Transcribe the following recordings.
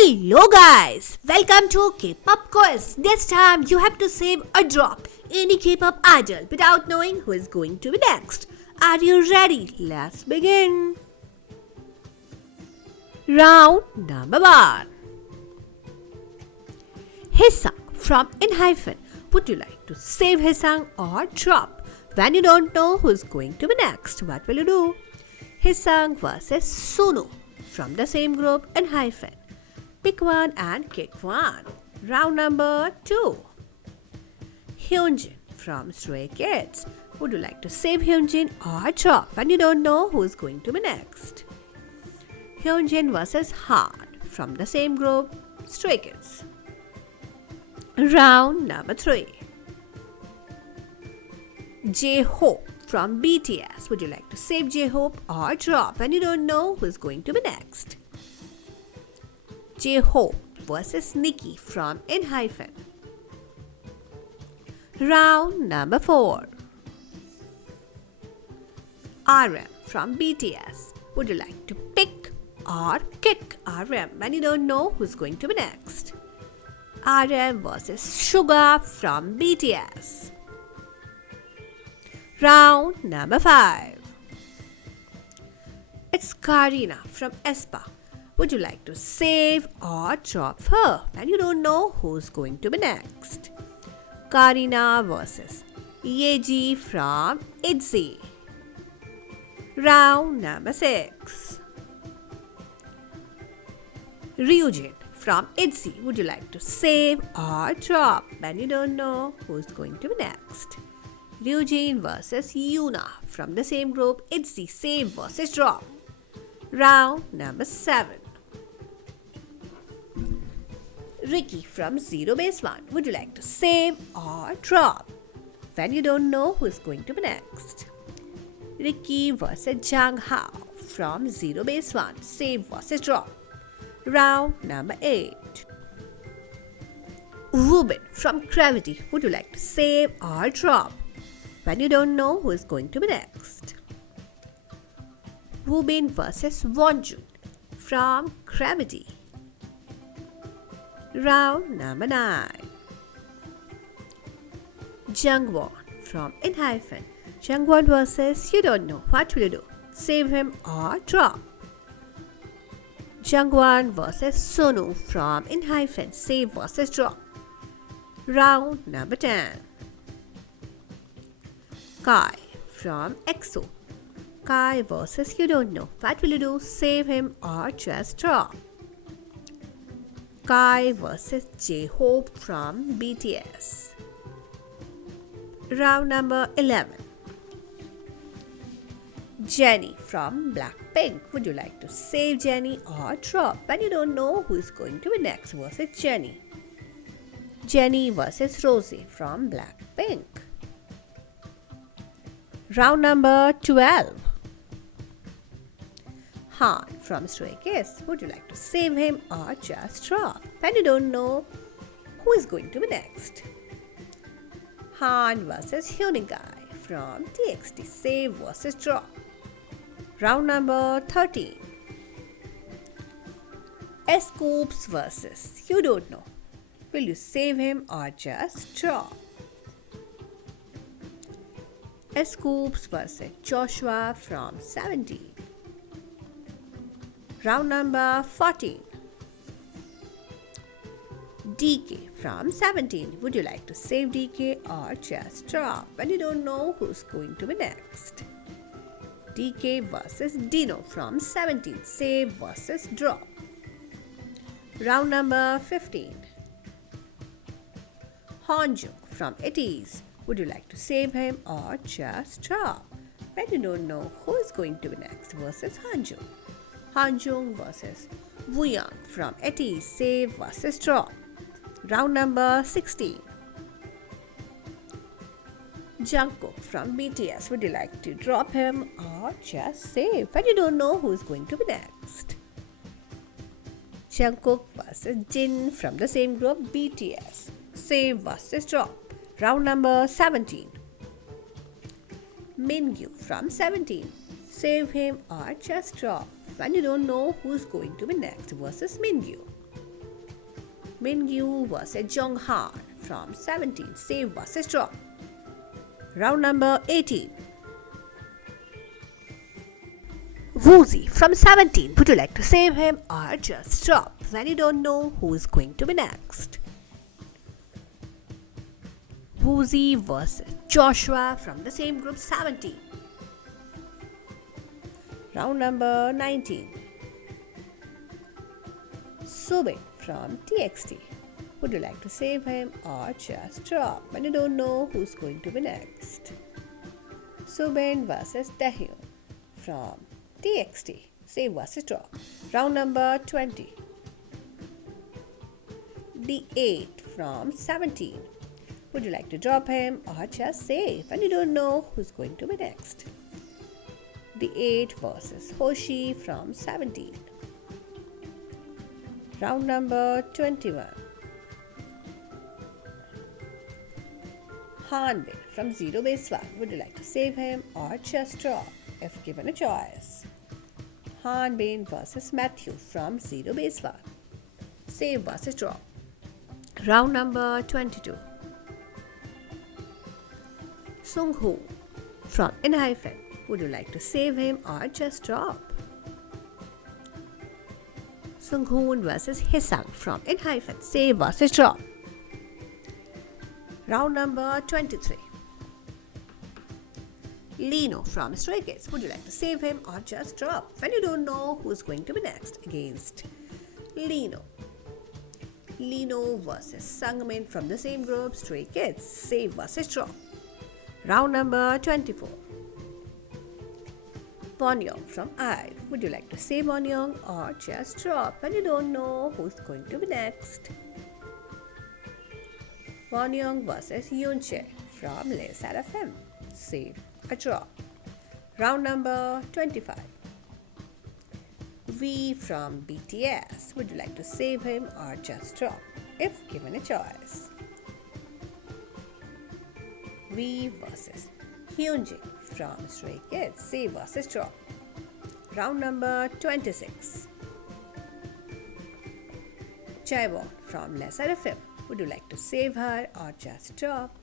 Hello guys, welcome to K-pop quiz. This time you have to save a drop any K-pop idol without knowing who is going to be next. Are you ready? Let's begin. Round number 1. Haesung from ENHYPEN. Would you like to save Haesung or drop? When you don't know who is going to be next, what will you do? Haesung versus Sonu from the same group ENHYPEN. Pick one and kick one. Round number 2. Hyunjin from Stray Kids. Would you like to save Hyunjin or drop when you don't know who is going to be next? Hyunjin versus Han from the same group Stray Kids. Round number 3. J-Hope from BTS. Would you like to save J-Hope or drop when you don't know who is going to be next? J-Hope versus Nikki from ENHYPEN. Round number 4. RM from BTS. Would you like to pick or kick RM when you don't know who's going to be next? RM versus Suga from BTS. Round number 5. It's Karina from aespa. Would you like to save or drop her when you don't know who's going to be next? Karina versus Yeji from ITZY. Round number 6. Ryujin from ITZY. Would you like to save or drop when you don't know who's going to be next? Ryujin versus Yuna from the same group ITZY. Save versus drop. Round number 7. Ricky from Zero Base One. Would you like to save or drop when you don't know who is going to be next? Ricky versus Jang Hao from Zero Base One. Save versus drop. Round number 8. Woobin from Gravity. Would you like to save or drop when you don't know who is going to be next? Woobin versus Wonjun from Gravity. Round number 9. Jungwon from ENHYPEN. Jungwon versus you don't know. What will you do? Save him or drop? Jungwon versus Sonu from ENHYPEN. Save versus drop. Round number 10. Kai from EXO. Kai versus you don't know. What will you do? Save him or just drop? Kai versus J-Hope from BTS. Round number 11. Jennie from Blackpink. Would you like to save Jennie or drop when you don't know who is going to be next versus Jennie? Jennie versus Rosie from Blackpink. Round number 12. Han from Stray Kids. Would you like to save him or just drop when you don't know who is going to be next? Han versus Hyuningai from TXT. Save versus drop. Round number 13. Scoops versus you don't know. Will you save him or just drop? Scoops versus Joshua from 17. Round number 14. DK from 17. Would you like to save DK or just drop when you don't know who's going to be next? DK versus Dino from 17. Save versus drop. Round number 15. Honjung from ITZY. Would you like to save him or just drop when you don't know who is going to be next versus Honjung? Honjung versus Wooyoung from ITZY. Save versus drop. Round number 16. Jungkook from BTS. Would you like to drop him or just save when you don't know who is going to be next? Jungkook versus Jin from the same group BTS. Save versus drop. Round number 17. Mingyu from 17. Save him or just drop when you don't know who's going to be next versus Mingyu. Mingyu vs Jonghan from 17. Save vs drop. Round number 18. Woozy from 17. Would you like to save him or just drop when you don't know who is going to be next? Woozy vs Joshua from the same group 17. Round number 19. Subin from TXT. Would you like to save him or just drop when you don't know who's going to be next? Subin vs Taehyung from TXT. Save vs drop. Round number 20. D8 from 17. Would you like to drop him or just save when you don't know who's going to be next? D8 vs Hoshi from 17. Round number 21. Hanbin from 0 base 1. Would you like to save him or just drop if given a choice? Hanbin vs Matthew from 0 base 1. Save vs drop. Round number 22. Sungho from Enhypen. Would you like to save him or just drop? Sunghoon vs Hesang from Enhypen. Save vs drop. Round number 23. Lino from Stray Kids. Would you like to save him or just drop when you don't know who's going to be next against Lino? Lino vs Sangmin from the same group Stray Kids. Save vs drop. Round number 24. Wonyoung from IVE. Would you like to save Wonyoung or just drop when you don't know who's going to be next? Wonyoung vs Yoonchae from Les RFM. Save a drop. Round number 25. V from BTS. Would you like to save him or just drop if given a choice? V vs Hyunjin from Stray Kids. Save vs drop. Round number 26. Chaewon from Les RFM. Would you like to save her or just drop?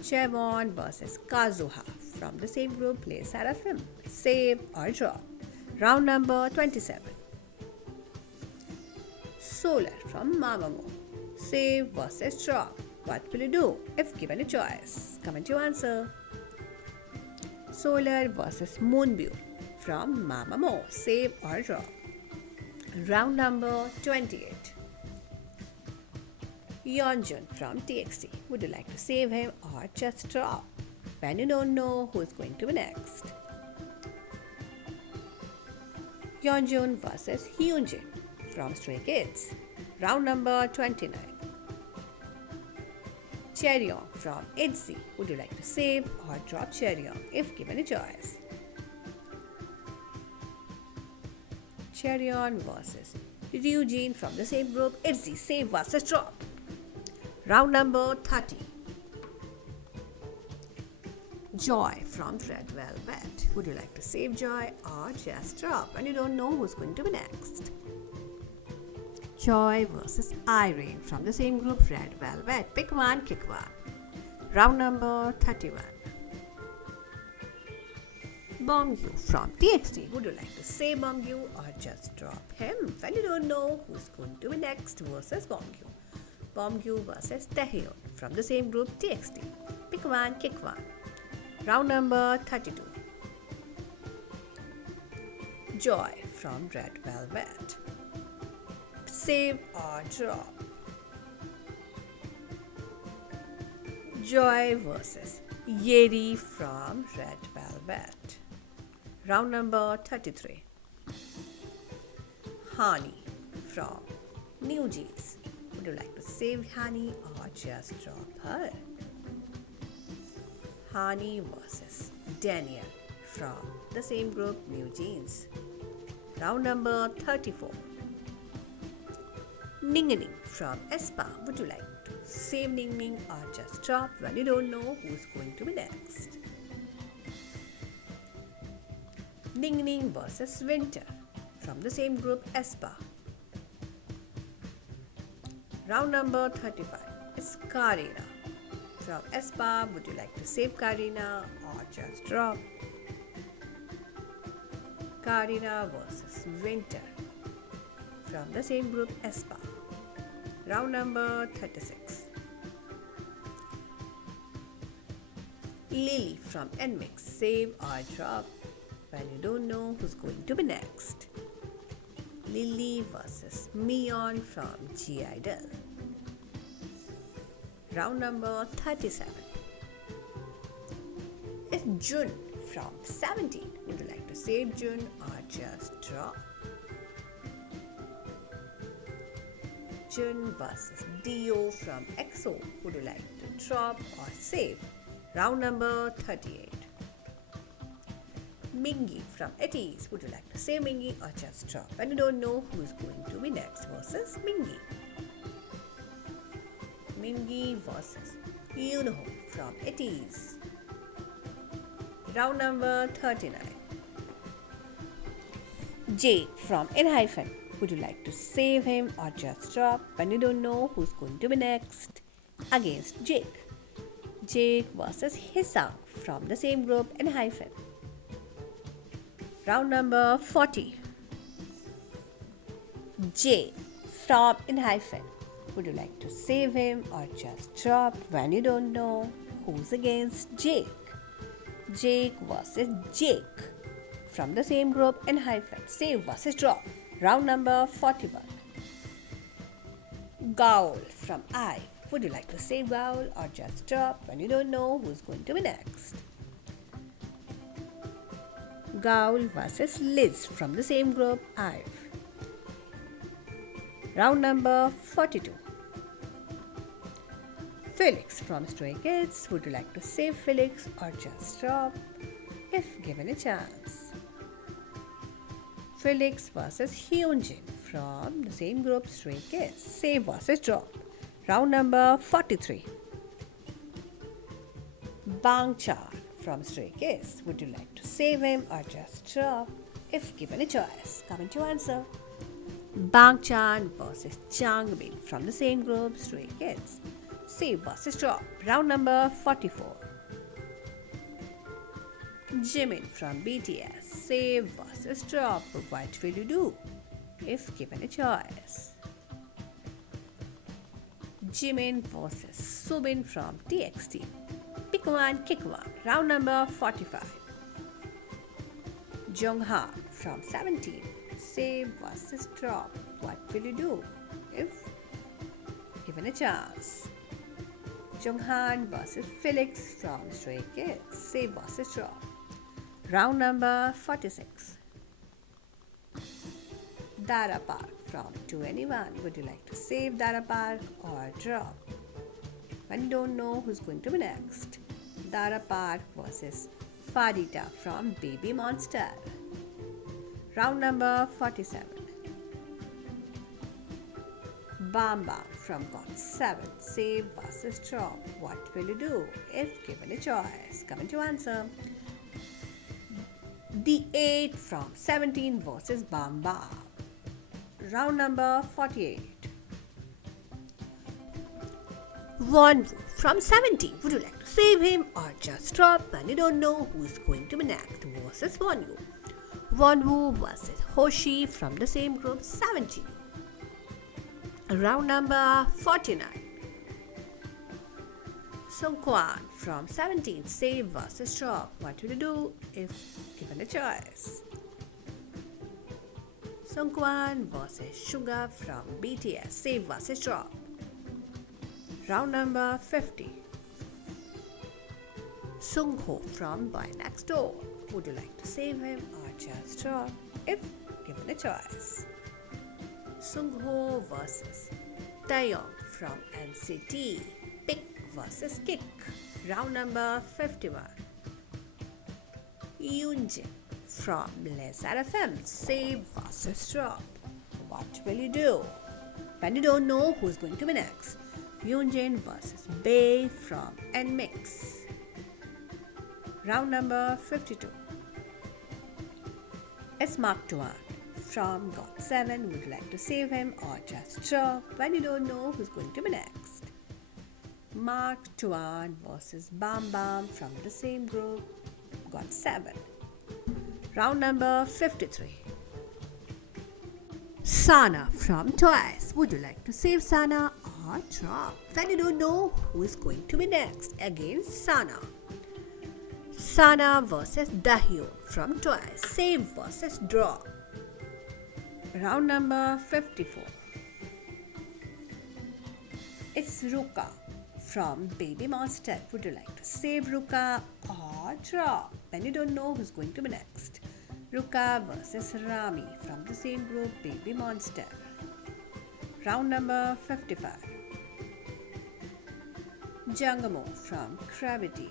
Chaewon vs Kazuha from the same group Les RFM. Save or drop. Round number 27. Solar from Mamamoo. Save vs drop. What will you do if given a choice? Comment your answer. Solar vs Moonbyul from Mamamoo. Save or drop. Round number 28. Yeonjun from TXT. Would you like to save him or just drop when you don't know who is going to be next? Yeonjun vs Hyunjin from Stray Kids. Round number 29. Chaeryeong from ITZY. Would you like to save or drop Chaeryeong if given a choice? Chaeryeong vs Ryujin from the same group ITZY. Save vs drop. Round number 30. Joy from Red Velvet. Would you like to save Joy or just drop when you don't know who's going to be next? Joy vs Irene from the same group Red Velvet. Pick one, kick one. Round number 31. Bongyu from TXT. Would you like to save Bongyu or just drop him when you don't know who's going to be next versus Bongyu? Bongyu vs Taehyung from the same group TXT. Pick one, kick one. Round number 32. Joy from Red Velvet. Save or drop. Joy vs Yeri from Red Velvet. Round number 33. Hani from New Jeans. Would you like to save Hani or just drop her? Hani vs Daniel from the same group New Jeans. Round number 34. Ning Ning from aespa. Would you like to save Ning Ning or just drop when you don't know who's going to be next? Ning Ning vs Winter from the same group aespa. Round number 35 is Karina. From aespa, would you like to save Karina or just drop? Karina versus Winter. From the same group aespa. Round number 36. Lily from NMIX, save or drop when you don't know who's going to be next. Lily versus Mion from G-Idol. Round number 37. It's Jun from 17. Would you like to save Jun or just drop? Jun versus Dio from EXO. Would you like to drop or save? Round number 38. Mingi from Etis. Would you like to save Mingi or just drop when you don't know who is going to be next versus Mingi? Mingi versus Yunho from Etis. Round number 39. Jake from N-Hyphen. Would you like to save him or just drop when you don't know who's going to be next against Jake? Jake versus Hisang from the same group N-Hyphen. Round number 40. Jake from N-Hyphen. Would you like to save him or just drop when you don't know who's against Jake? Jake versus Jake from the same group N-Hyphen. Save versus drop. Round number 41. Gaul from I. Would you like to save Gaul or just drop when you don't know who's going to be next? Gaul versus Liz from the same group IVE. Round number 42. Felix from Stray Kids. Would you like to save Felix or just drop if given a chance? Felix versus Hyunjin from the same group Stray Kids. Save versus drop. Round number 43. Bangchan from Stray Kids. Would you like to save him or just drop if given a choice? Comment your answer. Bangchan versus Changbin from the same group Stray Kids. Save versus drop. Round number 44. Jimin from BTS. Save versus drop. What will you do if given a choice? Jimin versus Subin from TXT. Pick one, kick one. Round number 45. Jongha from 17. Save versus drop. What will you do if given a chance? Jonghan versus Felix from Stray Kids. Save versus drop. Round number 46. Dara Park from 2NE1. Would you like to save Dara Park or drop when you don't know who's going to be next? Dara Park versus Fadita from Baby Monster. Round number 47. Bamba from GOT7. Save versus drop. What will you do if given a choice? Comment your answer. The 8 from 17 versus Bamba. Round number 48. Wonwoo from 17. Would you like to save him or just drop when you don't know who is going to be next versus Wonwoo? Wonwoo versus Hoshi from the same group 17. Round number 49. Sungkwan from 17. Save versus drop. What will you do if given a choice? Sungkwan versus Suga from BTS. Save versus drop. Round number 50. Sungho from Boy Next Door. Would you like to save him or just drop if given a choice? Sungho versus Taeyong from NCT. Pick versus kick. Round number 51. Yoonjin from Les RFM. Save versus drop. What will you do when you don't know who's going to be next? Yoonjin versus Bae from NMIX. Round number 52. S Mark Tuan from got 7. Would you like to save him or just drop when you don't know who's going to be next? Mark Tuan versus Bam Bam from the same group got 7. Round number 53. Sana from Twice. Would you like to save Sana or drop when you don't know who is going to be next? Again, Sana. Sana versus Diol from Twice. Save versus drop. Round number 54. It's Ruka from Baby Monster. Would you like to save Ruka or drop when you don't know who's going to be next? Ruka versus Rami from the same group Baby Monster. Round number 55. Jangamo from Gravity.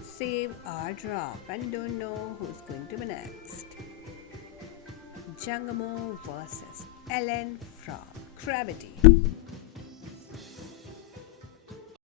Save or drop when you don't know who's going to be next. Jangamo versus Ellen from Gravity.